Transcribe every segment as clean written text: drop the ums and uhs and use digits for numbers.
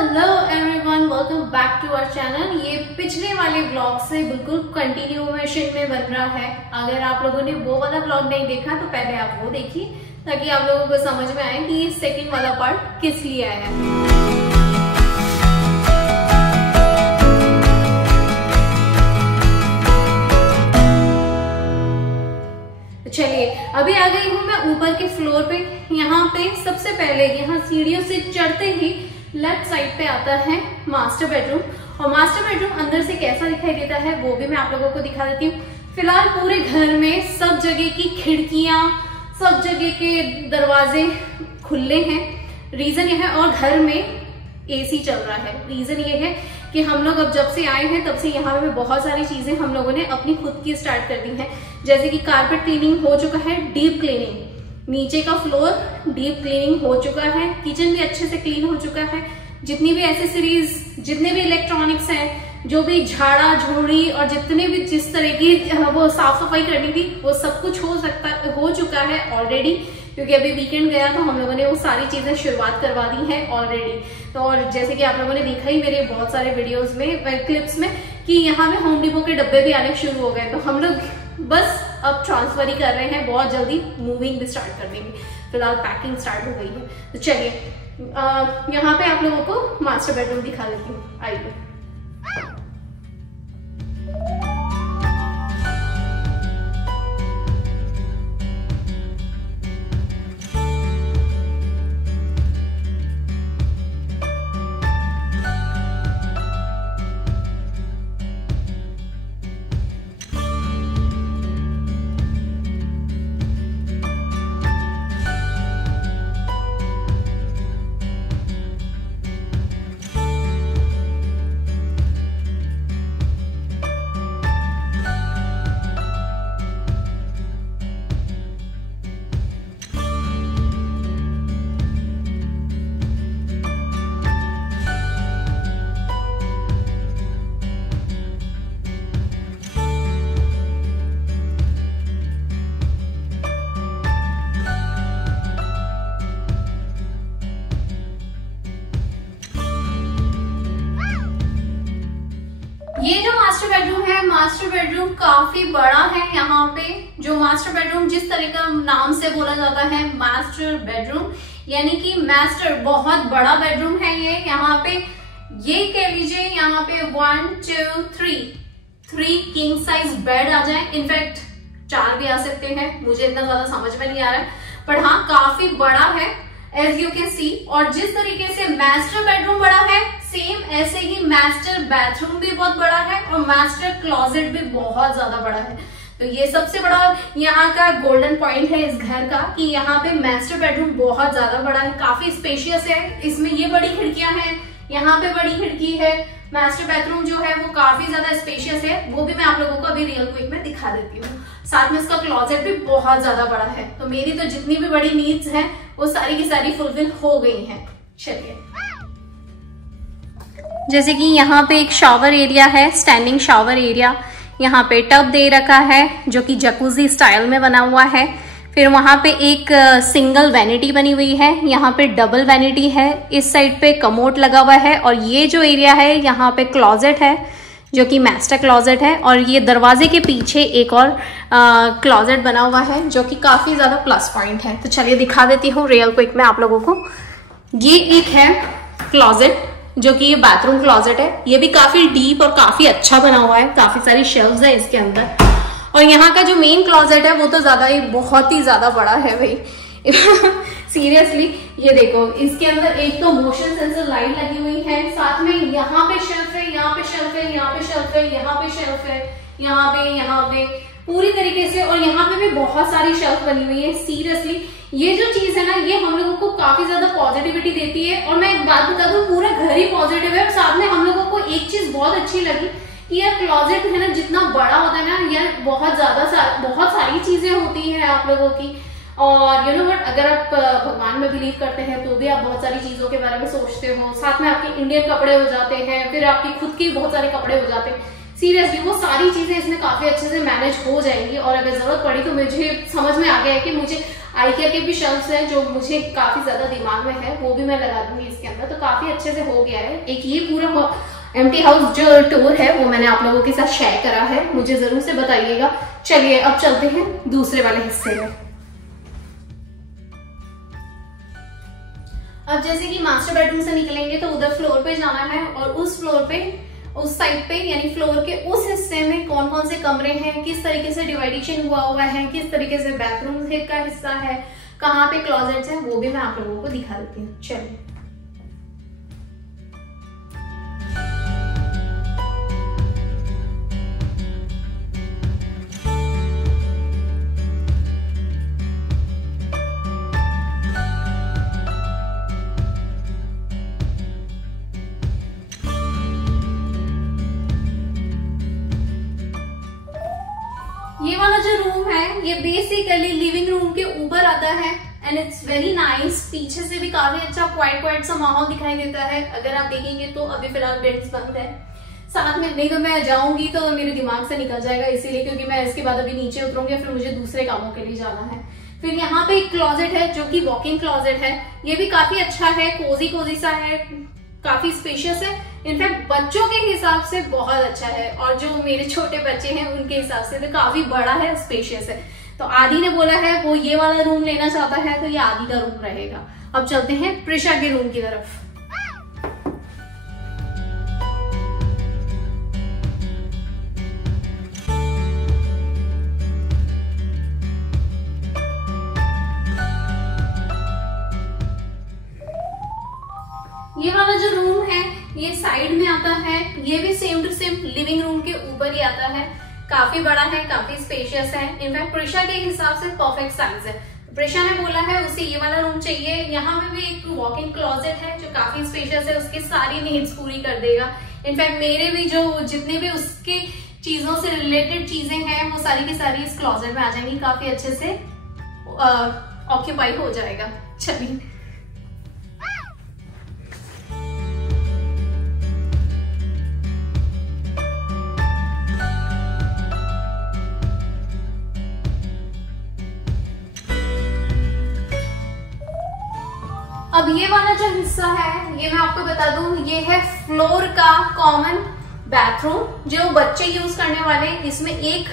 Hello everyone, welcome back to our channel. ये पिछले वाले ब्लॉग से बिल्कुल कंटिन्यूएशन में बन रहा है। अगर आप लोगों ने वो वाला ब्लॉग नहीं देखा तो पहले आप वो देखिए ताकि आप लोगों को समझ में आए कि ये सेकंड वाला पार्ट किस लिए आया है। चलिए, अभी आ गई हूँ मैं ऊपर के फ्लोर पे। यहाँ पे सबसे पहले यहाँ सीढ़ियों से चढ़ते ही लेफ्ट साइड पे आता है मास्टर बेडरूम, और मास्टर बेडरूम अंदर से कैसा दिखाई देता है वो भी मैं आप लोगों को दिखा देती हूँ। फिलहाल पूरे घर में सब जगह की खिड़कियां, सब जगह के दरवाजे खुले हैं। रीजन यह है, और घर में एसी चल रहा है। रीजन ये है कि हम लोग अब जब से आए हैं तब से यहाँ पे बहुत सारी चीजें हम लोगों ने अपनी खुद की स्टार्ट कर दी हैं। जैसे कि कारपेट क्लीनिंग हो चुका है, डीप क्लीनिंग, नीचे का फ्लोर डीप क्लीनिंग हो चुका है, किचन भी अच्छे से क्लीन हो चुका है। जितनी भी एसेसरीज, जितने भी इलेक्ट्रॉनिक्स हैं, जो भी झाड़ा झोड़ी और जितने भी जिस तरह की वो साफ सफाई करनी थी वो सब कुछ हो चुका है ऑलरेडी, क्योंकि अभी वीकेंड गया तो हम लोगों ने वो सारी चीजें शुरुआत करवा दी है ऑलरेडी। तो और जैसे कि आप लोगों ने देखा ही मेरे बहुत सारे वीडियोस में, क्लिप्स में, कि यहाँ पे होम डिपो के डब्बे भी आने शुरू हो गए। तो हम लोग बस अब ट्रांसफर ही कर रहे हैं, बहुत जल्दी मूविंग भी स्टार्ट कर देंगे। फिलहाल पैकिंग स्टार्ट हो गई है। तो चलिए यहाँ पे आप लोगों को मास्टर बेडरूम दिखा देती हूँ, आइए। ये जो मास्टर बेडरूम है, मास्टर बेडरूम काफी बड़ा है। यहाँ पे जो मास्टर बेडरूम जिस तरह का नाम से बोला जाता है मास्टर बेडरूम, यानी कि मास्टर बहुत बड़ा बेडरूम है ये। यहाँ पे ये कह लीजिए, यहाँ पे 1 2 3 किंग साइज बेड आ जाए। इनफैक्ट 4 भी आ सकते हैं, मुझे इतना ज्यादा समझ में नहीं आ रहा है, पर हाँ काफी बड़ा है एज यू कैन सी। और जिस तरीके से मास्टर बेडरूम बड़ा है, सेम ऐसे ही मास्टर बाथरूम भी बहुत बड़ा है और मास्टर क्लोजेट भी बहुत ज्यादा बड़ा है। तो ये सबसे बड़ा यहाँ का गोल्डन पॉइंट है इस घर का, कि यहाँ पे मास्टर बेडरूम बहुत ज्यादा बड़ा है, काफी स्पेशियस है। इसमें ये बड़ी खिड़कियां हैं, यहाँ पे बड़ी खिड़की है। मास्टर बाथरूम जो है वो काफी ज्यादा स्पेशियस है, वो भी मैं आप लोगों को अभी रियल क्विक में दिखा देती हूँ। साथ में इसका क्लोजेट भी बहुत ज्यादा बड़ा है। तो मेरी तो जितनी भी बड़ी नीड्स हैं वो सारी की सारी फुलफिल हो गई हैं। चलिए, जैसे कि यहाँ पे एक शावर एरिया है, स्टैंडिंग शावर एरिया। यहाँ पे टब दे रखा है जो कि जकूजी स्टाइल में बना हुआ है। फिर वहां पे एक सिंगल वैनिटी बनी हुई है, यहाँ पे डबल वैनिटी है। इस साइड पे कमोड लगा हुआ है, और ये जो एरिया है यहाँ पे क्लोजेट है जो कि मास्टर क्लोजेट है। और ये दरवाजे के पीछे एक और क्लोजेट बना हुआ है जो कि काफी ज्यादा प्लस पॉइंट है। तो चलिए दिखा देती हूँ रियल क्विक में आप लोगों को। ये एक है क्लोजेट जो कि ये बाथरूम क्लोजेट है। ये भी काफी डीप और काफी अच्छा बना हुआ है, काफी सारी शेल्व्स है इसके अंदर। और यहाँ का जो मेन क्लोजेट है वो तो ज्यादा ही, बहुत ही ज्यादा बड़ा है भाई सीरियसली। ये देखो, इसके अंदर एक तो मोशन सेंसर लाइट लगी हुई है, साथ में यहाँ पे शेल्फ है, यहाँ पे शेल्फ है, यहाँ पे शेल्फ है, यहाँ पे शेल्फ है, यहाँ पे पूरी तरीके से। और यहाँ पे भी बहुत सारी शेल्फ बनी हुई है। सीरियसली ये जो चीज है ना, ये हम लोगों को काफी ज्यादा पॉजिटिविटी देती है। और मैं एक बात बता दूं, पूरा घर ही पॉजिटिव है। और साथ में हम लोगों को एक चीज बहुत अच्छी लगी कि यार क्लोजेट है ना, जितना बड़ा होता है ना यार, बहुत सारी चीजें होती हैं आप लोगों की। और यू नो व्हाट, अगर आप भगवान में बिलीव करते हैं तो भी आप बहुत सारी चीजों के बारे में सोचते हो। साथ में आपके इंडियन कपड़े हो जाते हैं, फिर आपकी खुद के बहुत सारे कपड़े हो जाते हैं। सीरियसली वो सारी चीजें इसमें काफी अच्छे से मैनेज हो जाएंगी। और अगर जरूरत पड़ी तो मुझे समझ में आ गया है कि मुझे आइकिया के भी शेल्फ्स हैं जो मुझे काफी ज्यादा दिमाग में है, वो भी मैं लगा दूंगी इसके अंदर। तो काफी अच्छे से हो गया है। एक ये पूरा एम्प्टी हाउस जो टूर है वो मैंने आप लोगों के साथ शेयर करा है, मुझे जरूर से बताइएगा। चलिए अब चलते हैं दूसरे वाले हिस्से में। अब जैसे कि मास्टर बेडरूम से निकलेंगे तो उधर फ्लोर पे जाना है, और उस फ्लोर पे, उस साइड पे यानी फ्लोर के उस हिस्से में कौन कौन से कमरे हैं, किस तरीके से डिवाइडेशन हुआ है, किस तरीके से बाथरूम का हिस्सा है, कहाँ पे क्लोजेट्स हैं, वो भी मैं आप लोगों को दिखा देती हूँ। चलिए ये वाला जो रूम है ये बेसिकली लिविंग रूम के ऊपर आता है, एंड इट्स वेरी नाइस। पीछे से भी काफी अच्छा क्वाइट सा माहौल दिखाई देता है। अगर आप देखेंगे तो अभी फिलहाल बेड्स बंद है साथ में, नहीं तो मैं जाऊंगी तो मेरे दिमाग से निकल जाएगा, इसीलिए क्योंकि मैं इसके बाद अभी नीचे उतरूंगी, फिर मुझे दूसरे कामों के लिए जाना है। फिर यहाँ पे एक क्लोजेट है जो कि वॉक इन क्लोजेट है, ये भी काफी अच्छा है, कोजी सा है, काफी स्पेशियस है। इनफैक्ट बच्चों के हिसाब से बहुत अच्छा है, और जो मेरे छोटे बच्चे हैं उनके हिसाब से तो काफी बड़ा है, स्पेशियस है। तो आदि ने बोला है वो ये वाला रूम लेना चाहता है, तो ये आदि का रूम रहेगा। अब चलते हैं प्रिशा के रूम की तरफ। ये वाला जो रूम है ये साइड में आता है, ये भी same to same living room के ऊपर ही आता है। काफी बड़ा है, काफी स्पेशियस है। इनफैक्ट प्रिशा के हिसाब से परफेक्ट साइज है। प्रिशा ने बोला है उसे ये वाला रूम चाहिए। यहाँ पे भी एक वॉक इन क्लोजेट है जो काफी स्पेशियस है, उसकी सारी नीड्स पूरी कर देगा। इनफैक्ट मेरे भी जो जितने भी उसके चीजों से रिलेटेड चीजें हैं वो सारी की सारी इस क्लोजेट में आ जाएंगी, काफी अच्छे से ऑक्यूपाई हो जाएगा। चलिए अब ये वाला जो हिस्सा है ये मैं आपको बता दूं, ये है फ्लोर का कॉमन बाथरूम जो बच्चे यूज करने वाले। इसमें एक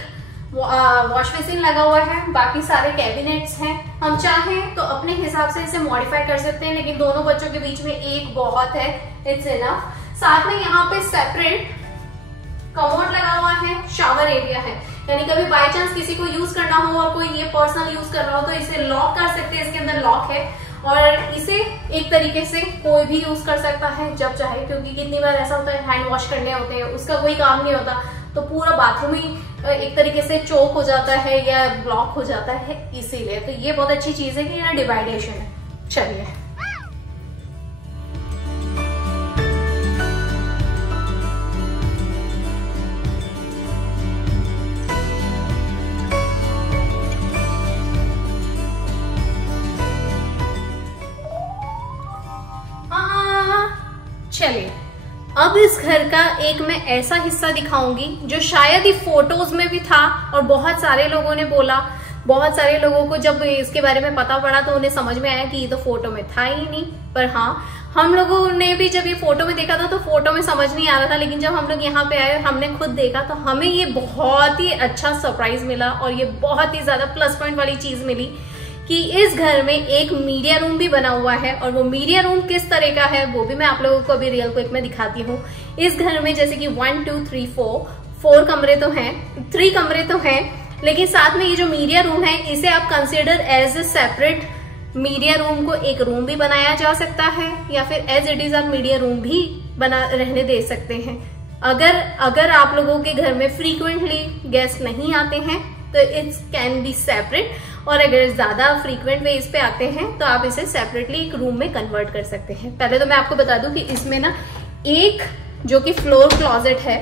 वॉश बेसिन लगा हुआ है, बाकी सारे कैबिनेट्स हैं। हम चाहें तो अपने हिसाब से इसे मॉडिफाई कर सकते हैं, लेकिन दोनों बच्चों के बीच में एक बहुत है, इट्स इनफ। साथ में यहाँ पे सेपरेट कमोड लगा हुआ है, शावर एरिया है, यानी कभी बाय चांस किसी को यूज करना हो और कोई ये पर्सनल यूज कर रहा हो तो इसे लॉक कर सकते हैं। इसके अंदर लॉक है और इसे एक तरीके से कोई भी यूज कर सकता है जब चाहे, क्योंकि कितनी बार ऐसा होता है हैंड वॉश करने होते हैं, उसका कोई काम नहीं होता, तो पूरा बाथरूम ही एक तरीके से चोक हो जाता है या ब्लॉक हो जाता है, इसीलिए। तो ये बहुत अच्छी चीज है कि यहाँ डिवाइडेशन है। चलिए चलिए अब इस घर का एक मैं ऐसा हिस्सा दिखाऊंगी जो शायद ही फोटोज में भी था, और बहुत सारे लोगों ने बोला, बहुत सारे लोगों को जब इसके बारे में पता पड़ा तो उन्हें समझ में आया कि ये तो फोटो में था ही नहीं। पर हाँ, हम लोगों ने भी जब ये फोटो में देखा था तो फोटो में समझ नहीं आ रहा था, लेकिन जब हम लोग यहाँ पे आए हमने खुद देखा तो हमें ये बहुत ही अच्छा सरप्राइज मिला, और ये बहुत ही ज्यादा प्लस पॉइंट वाली चीज मिली कि इस घर में एक मीडिया रूम भी बना हुआ है। और वो मीडिया रूम किस तरह का है वो भी मैं आप लोगों को अभी रियल क्विक में दिखाती हूँ। इस घर में जैसे कि 1 2 3 4 कमरे तो हैं, 3 कमरे तो हैं, लेकिन साथ में ये जो मीडिया रूम है इसे आप consider as a separate media room को एक रूम भी बनाया जा सकता है, या फिर एज इट इज आप मीडिया रूम भी बना रहने दे सकते हैं। अगर आप लोगों के घर में फ्रीक्वेंटली गेस्ट नहीं आते हैं तो इट्स कैन बी सेपरेट, और अगर ज्यादा फ्रीक्वेंट वे इस पे आते हैं तो आप इसे सेपरेटली एक रूम में कन्वर्ट कर सकते हैं। पहले तो मैं आपको बता दूं कि इसमें ना एक जो कि फ्लोर क्लोजेट है,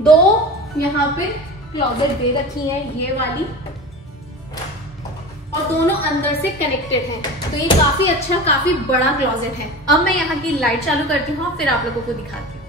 2 यहाँ पे क्लोजेट दे रखी है ये वाली, और दोनों अंदर से कनेक्टेड हैं, तो ये काफी अच्छा, काफी बड़ा क्लोजेट है। अब मैं यहाँ की लाइट चालू करती हूँ, फिर आप लोगों को दिखाती हूँ।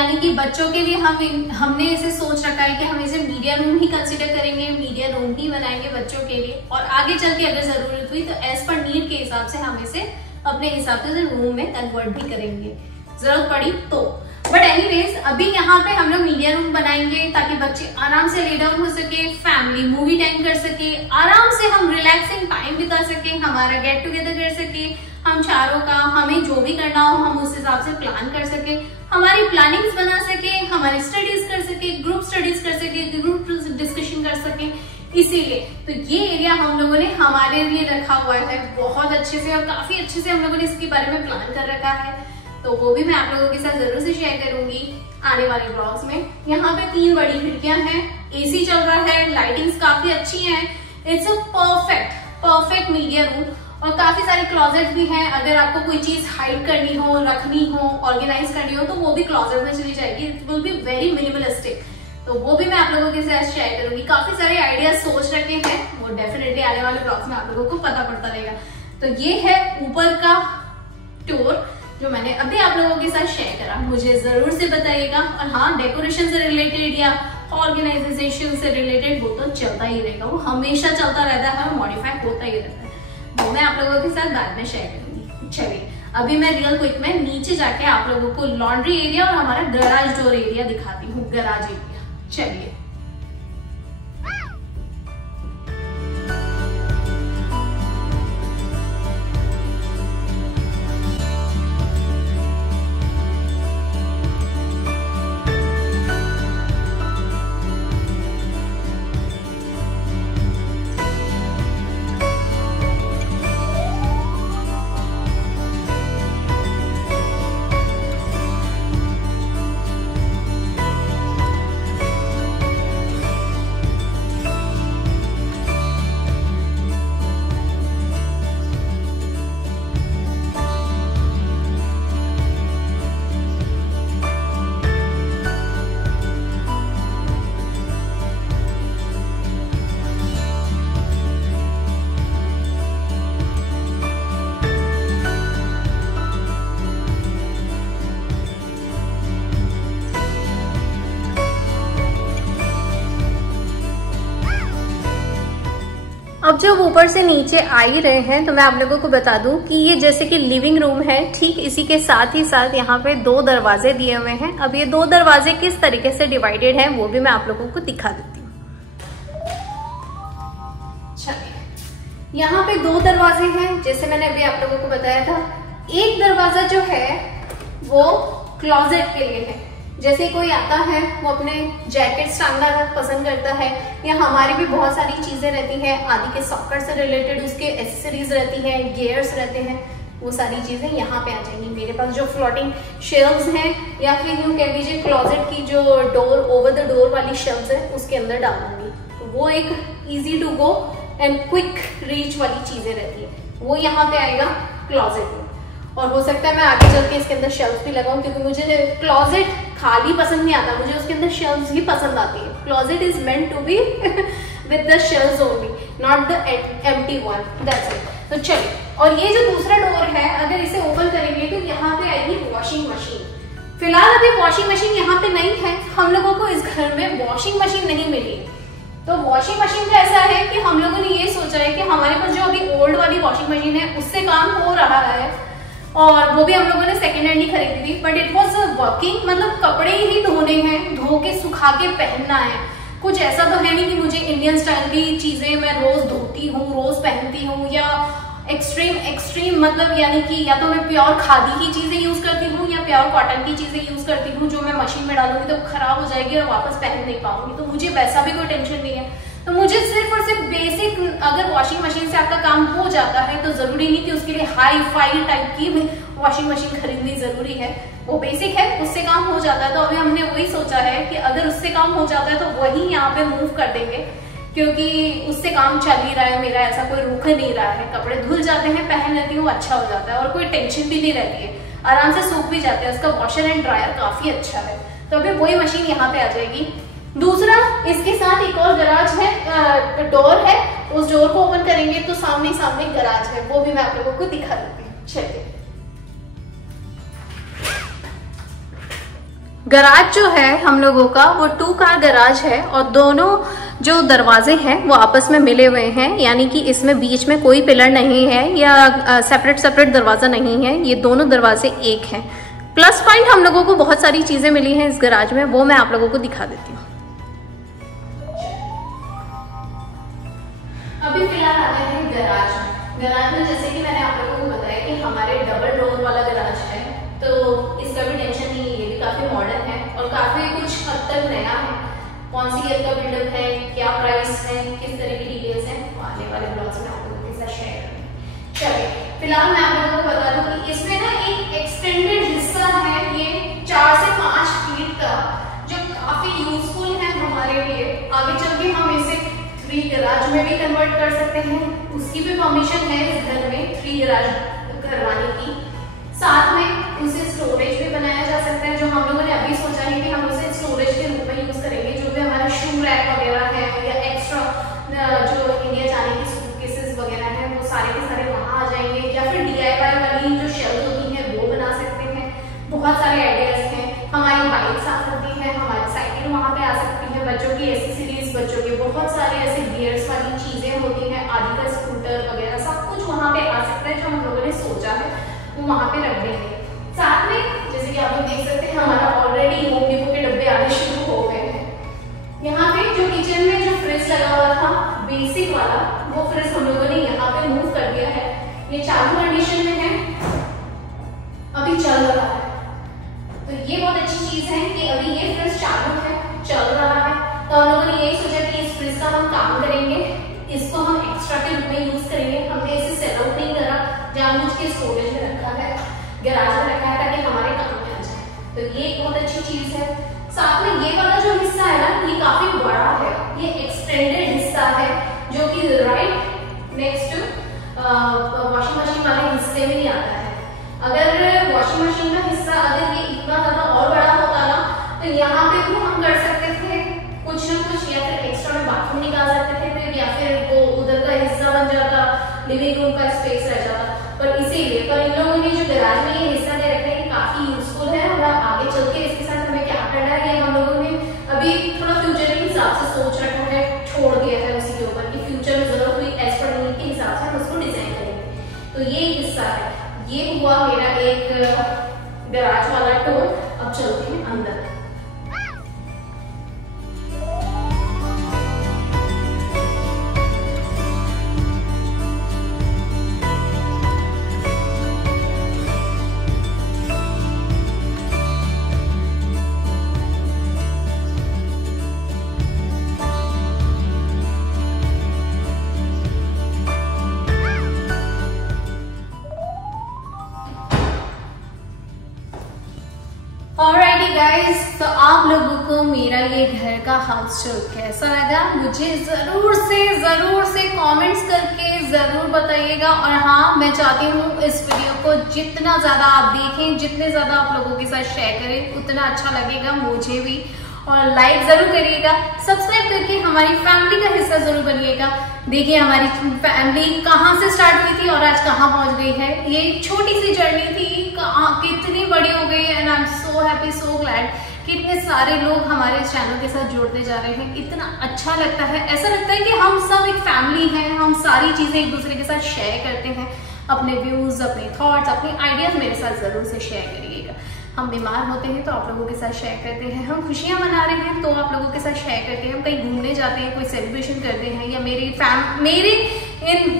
यानी कि बच्चों के लिए हमने इसे सोच रखा है कि हम इसे मीडिया रूम ही कंसिडर करेंगे, मीडिया रूम ही बनाएंगे बच्चों के लिए, और आगे चल के अगर जरूरत हुई तो एज पर नीड के हिसाब से हम इसे अपने हिसाब से रूम में कन्वर्ट भी करेंगे जरूरत पड़ी तो। बट एनीवेज अभी यहाँ पे हम लोग मीडिया रूम बनाएंगे ताकि बच्चे आराम से ले डाउन हो सके, फैमिली मूवी टाइम कर सके, आराम से हम रिलैक्सिंग टाइम बिता सके, हमारा गेट टुगेदर कर सके, हम चारों का हमें जो भी करना हो हम उस हिसाब से प्लान कर सके, हमारी प्लानिंग्स बना सके, हमारी स्टडीज कर सके, ग्रुप स्टडीज कर सके, ग्रुप डिस्कशन कर सके। इसीलिए तो ये एरिया हम लोगों ने हमारे लिए रखा हुआ है बहुत अच्छे से, और काफी अच्छे से हम लोगों ने इसके बारे में प्लान कर रखा है, तो वो भी मैं आप लोगों के साथ जरूर से शेयर करूंगी आने वाले ब्लॉग्स में। यहाँ पे 3 बड़ी खिड़कियां हैं, एसी चल रहा है, लाइटिंग्स काफी अच्छी हैं, it's a perfect media room, और काफी सारे क्लोजेट भी हैं। अगर आपको कोई चीज हाइड करनी हो, रखनी हो, ऑर्गेनाइज करनी हो तो वो भी क्लोजेट में चली जाएगी, it will be very minimalistic, तो वो भी मैं आप लोगों के साथ शेयर करूंगी। काफी सारे आइडियाज सोच रखे हैं, वो डेफिनेटली आने वाले ब्लॉग्स में आप लोगों को पता पड़ता रहेगा। तो ये है ऊपर का टूर जो मैंने अभी आप लोगों के साथ शेयर करा, मुझे जरूर से बताइएगा। और हाँ, डेकोरेशन से रिलेटेड या ऑर्गेनाइजेशन से रिलेटेड वो तो चलता ही रहेगा, वो हमेशा चलता रहता है, मॉडिफाई होता ही रहता है, वो मैं आप लोगों के साथ बाद में शेयर करूंगी। चलिए अभी मैं रियल क्विक में नीचे जाके आप लोगों को लॉन्ड्री एरिया और हमारा गराज डोर एरिया दिखाती हूँ, गराज एरिया। चलिए अब जब ऊपर से नीचे आ ही रहे हैं तो मैं आप लोगों को बता दूं कि ये जैसे कि लिविंग रूम है, ठीक इसी के साथ ही साथ यहाँ पे 2 दरवाजे दिए हुए हैं। अब ये 2 दरवाजे किस तरीके से डिवाइडेड हैं वो भी मैं आप लोगों को दिखा देती हूँ। यहाँ पे 2 दरवाजे हैं जैसे मैंने अभी आप लोगों को बताया था। एक दरवाजा जो है वो क्लोजेट के लिए है, जैसे कोई आता है वो अपने जैकेट्स टांगना पसंद करता है, या हमारी भी बहुत सारी चीजें रहती हैं, आदि के सॉकर से रिलेटेड उसके एसेसरीज रहती हैं, गियर्स रहते हैं, वो सारी चीजें यहाँ पे आ जाएंगी। मेरे पास जो फ्लोटिंग शेल्व्स हैं या फिर यूं कह लीजिए क्लोजेट की जो डोर ओवर द डोर वाली शेल्व्स है उसके अंदर डालूंगी, तो वो एक easy to go and quick reach वाली चीजें रहती है, वो यहाँ पे आएगा क्लोजेट में। और हो सकता है मैं आगे चल के इसके अंदर शेल्व्स भी लगाऊं, क्योंकि मुझे क्लोजेट खाली पसंद नहीं आता, मुझे उसके अंदर शेल्व्स ही पसंद आती है। Closet is meant to be with the shelves only, not the empty one, that's it. तो चलिए, और ये जो दूसरा डोर है अगर इसे ओपन करेंगे तो यहाँ पे आएगी वॉशिंग मशीन। फिलहाल अभी वॉशिंग मशीन यहाँ पे नहीं है, हम लोगों को इस घर में वॉशिंग मशीन नहीं मिली। तो वॉशिंग मशीन का ऐसा है कि हम लोगों ने ये सोचा है कि हमारे पास जो अभी ओल्ड वाली वॉशिंग मशीन है उससे काम हो रहा है, और वो भी हम लोगों ने सेकेंड हैंड ही खरीदी थी, बट इट वाज वर्किंग, मतलब कपड़े ही धोने हैं, धो के सुखा के पहनना है। कुछ ऐसा तो है नहीं कि मुझे इंडियन स्टाइल की चीजें मैं रोज धोती हूँ, रोज पहनती हूँ, या एक्सट्रीम मतलब यानी कि या तो मैं प्योर खादी की चीजें यूज करती हूँ या प्योर कॉटन की चीजें यूज करती हूँ जो मैं मशीन में डालूंगी तो खराब हो जाएगी और वापस पहन नहीं पाऊंगी, तो मुझे वैसा भी कोई टेंशन नहीं है। तो मुझे सिर्फ और सिर्फ बेसिक, अगर वॉशिंग मशीन से आपका काम हो जाता है तो जरूरी नहीं कि उसके लिए हाई फाई टाइप की वॉशिंग मशीन खरीदनी जरूरी है, वो बेसिक है, उससे काम हो जाता है। तो अभी हमने वही सोचा है कि अगर उससे काम हो जाता है तो वही यहाँ पे मूव कर देंगे, क्योंकि उससे काम चल ही रहा है मेरा, ऐसा कोई रुक नहीं रहा है, कपड़े धुल जाते हैं, पहन लेती हूँ, अच्छा हो जाता है और कोई टेंशन भी नहीं रहती है, आराम से सूख भी जाते हैं, उसका वॉशर एंड ड्रायर काफी अच्छा है। तो अभी वही मशीन यहाँ पे आ जाएगी। दूसरा, इसके साथ एक और गराज है, डोर है, उस डोर को ओपन करेंगे तो सामने सामने गराज है, वो भी मैं आप लोगों को दिखा देती हूँ। चलिए, गराज जो है हम लोगों का वो 2 कार गराज है और दोनों जो दरवाजे हैं वो आपस में मिले हुए हैं, यानी कि इसमें बीच में कोई पिलर नहीं है या सेपरेट दरवाजा नहीं है, ये दोनों दरवाजे एक हैं। प्लस पॉइंट हम लोगों को बहुत सारी चीजें मिली हैं इस गराज में, वो मैं आप लोगों को दिखा देती हूँ। अभी फिलहाल आते हैं गराज में। गराज में जैसे कि मैंने आप लोगों को बताया कि हमारे डबल डोर वाला गराज है, तो इसका भी टेंशन नहीं है, ये भी काफी मॉडर्न है और काफी कुछ हद तक नया है। कौन सी ईयर का बिल्डअप है, क्या प्राइस है, किस तरह की डिटेल्स हैं, आने वाले ब्लॉग्स में आप लोगों के साथ शेयर करेंगे। चलिए फिलहाल मैं आप लोगों को बता दूं कि इसमें ना एक एक्सटेंडेड हिस्सा है, ये 4 से 5 फीट का, जो काफी यूजफुल है हमारे लिए। आगे चल के हम इसे 3 गराज में भी कन्वर्ट कर सकते हैं, उसकी भी परमिशन है इस घर में 3 गराज करवाने की। साथ में उसे स्टोरेज भी बनाया जा सकता है, जो हम लोगों ने अभी सोचा है कि हम उसे स्टोरेज के रूप में यूज करेंगे। जो भी हमारा शू रैक वगैरह है या एक्स्ट्रा जो इंडिया जाने की सूटकेसेस वगैरह है, वो सारे के सारे वहां आ जाएंगे, या फिर DIY वाली जो शेल्फ होती है वो बना सकते हैं। बहुत सारे आइडियाज हैं। हमारी बाइक्स आ सकती है, हमारी साइकिल वहां पे आ सकती है, बच्चों की एक्सेसरीज, बच्चों के बहुत सारे ऐसे गियर्स वाली चीजें होती हैं, आदि का स्कूटर वगैरह सब कुछ वहां पे आ सकता है। जो हम लोगों ने सोचा है वो वहां पे रख देंगे। साथ में जैसे कि आप लोग देख सकते हैं हमारा ऑलरेडी होम डिपो के डब्बे आने शुरू हो गए हैं। यहाँ पे जो किचन में जो फ्रिज लगा हुआ था बेसिक वाला, वो फ्रिज हम लोगों ने यहाँ पे मूव कर दिया है। ये चालू कंडीशन में है, अभी चल रहा है, तो ये बहुत अच्छी चीज है कि अभी ये फ्रिज चालू है, चल रहा है। तो हम लोगों ने यही सोचा कि इस फ्रिज का हम काम करेंगे, इसको हम एक्स्ट्रा के रूप में यूज करेंगे। हमने इसे सेट आउट नहीं करा, जानबूझ के स्टोरेज में रखा है, गैराज में रखा है ताकि हमारे काम में आ जाए, तो ये एक बहुत अच्छी चीज है। साथ में ये वाला जो हिस्सा है ना, ये काफी बड़ा है, ये एक्सटेंडेड हिस्सा है जो कि right next to washing machine वाले हिस्से में ही आता है। अगर वॉशिंग मशीन का हिस्सा अगर ये इतना ज्यादा और बड़ा होता ना, तो यहाँ पे भी हम कर सकते थे कुछ न कुछ, या फिर एक्स्ट्रा में बाथरूम निकाल सकते थे फिर, या फिर वो उधर का हिस्सा बन जाता, लिविंग रूम का स्पेस रह जाता। पर इसीलिए पर इन लोगों ने जो गैराज में ये हिस्सा दे रखा है काफी यूजफुल है, और आगे चल के इसके साथ हमें क्या करना है, ये हम लोगों ने अभी थोड़ा फ्यूचर के हिसाब से सोच रखा है, छोड़ दिया है उसी के ऊपर कि फ्यूचर में जरूरत हुई एज पर नीड के हिसाब से हम उसको डिजाइन करेंगे। तो ये हिस्सा है, ये हुआ मेरा एक गैराज वाला टूर। अब चलते हैं अंदर। Alrighty guys, तो आप लोगों को मेरा ये घर का हाउस टूर कैसा लगा, मुझे जरूर से कमेंट्स करके जरूर बताइएगा। और हाँ, मैं चाहती हूँ इस वीडियो को जितना ज्यादा आप देखें, जितने ज्यादा आप लोगों के साथ शेयर करें, उतना अच्छा लगेगा मुझे भी। और लाइक जरूर करिएगा, सब्सक्राइब करके हमारी फैमिली का हिस्सा जरूर बनिएगा। देखिए हमारी फैमिली कहाँ से स्टार्ट हुई थी और आज कहाँ पहुंच गई है। ये छोटी सी जर्नी थी, कितनी बड़ी हो गई है, and I am so happy, so glad कि इतने सारे लोग हमारे चैनल के साथ जुड़ते जा रहे हैं। इतना अच्छा लगता है, ऐसा लगता है कि हम सब एक फैमिली है, हम सारी चीजें एक दूसरे के साथ शेयर करते हैं। अपने व्यूज, अपने थॉट्स, अपने आइडियाज मेरे साथ जरूर से शेयर करिएगा। हम बीमार होते हैं तो आप लोगों के साथ शेयर करते हैं, हम खुशियां मना रहे हैं तो आप लोगों के साथ शेयर करते हैं, हम कहीं घूमने जाते हैं, कोई सेलिब्रेशन करते हैं, या मेरे इन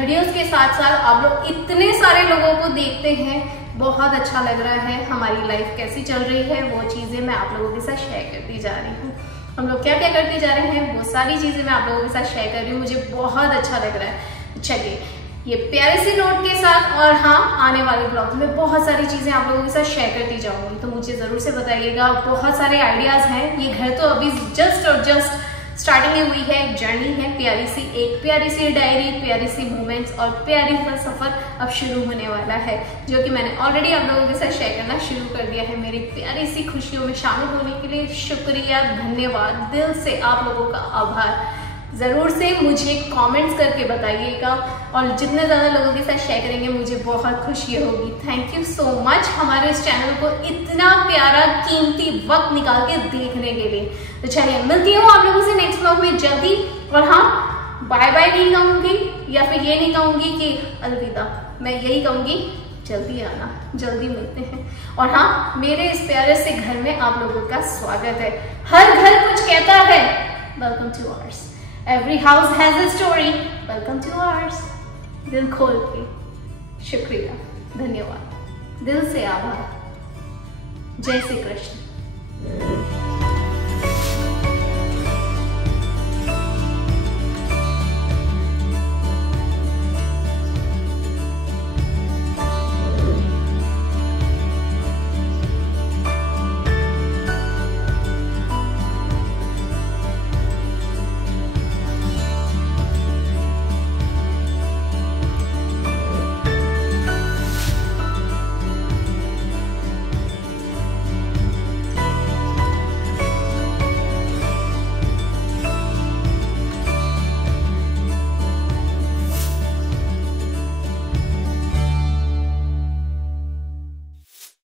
वीडियोस के साथ साथ आप लोग इतने सारे लोगों को देखते हैं, बहुत अच्छा लग रहा है। हमारी लाइफ कैसी चल रही है वो चीजें मैं आप लोगों के साथ शेयर करती जा रही हूँ। हम लोग क्या क्या करते जा रहे हैं वो सारी चीजें मैं आप लोगों के साथ शेयर कर रही हूँ, मुझे बहुत अच्छा लग रहा है। चलिए ये प्यारे से नोट के साथ, और हाँ, आने वाले ब्लॉग में बहुत सारी चीजें आप लोगों के साथ शेयर करती जाऊंगी, तो मुझे जरूर से बताइएगा। बहुत सारे आइडियाज हैं, ये घर तो अभी जस्ट स्टार्टिंग हुई है, एक जर्नी है, एक प्यारी सी डायरी, प्यारी सी मोमेंट्स और प्यारी सा सफर अब शुरू होने वाला है, जो कि मैंने ऑलरेडी आप लोगों के साथ शेयर करना शुरू कर दिया है। मेरी प्यारी सी खुशियों में शामिल होने के लिए शुक्रिया, धन्यवाद, दिल से आप लोगों का आभार। ज़रूर से मुझे कमेंट्स करके बताइएगा, और जितने ज़्यादा लोगों के साथ शेयर करेंगे मुझे बहुत खुशी होगी। थैंक यू सो मच हमारे इस चैनल को इतना प्यारा कीमती वक्त निकाल के देखने के लिए। तो चलिए मिलती हूँ आप लोगों से नेक्स्ट व्लॉग में जल्दी। और हाँ, बाय बाय नहीं कहूँगी या फिर ये नहीं कहूँगी कि अलविदा, मैं यही कहूँगी जल्दी आना, जल्दी मिलते हैं। और हाँ, मेरे इस प्यारे से घर में आप लोगों का स्वागत है। हर घर कुछ कहता है, welcome two hours. Every house has a story, welcome two hours. दिल खोल के शुक्रिया, धन्यवाद, दिल से आभार। जय श्री कृष्ण।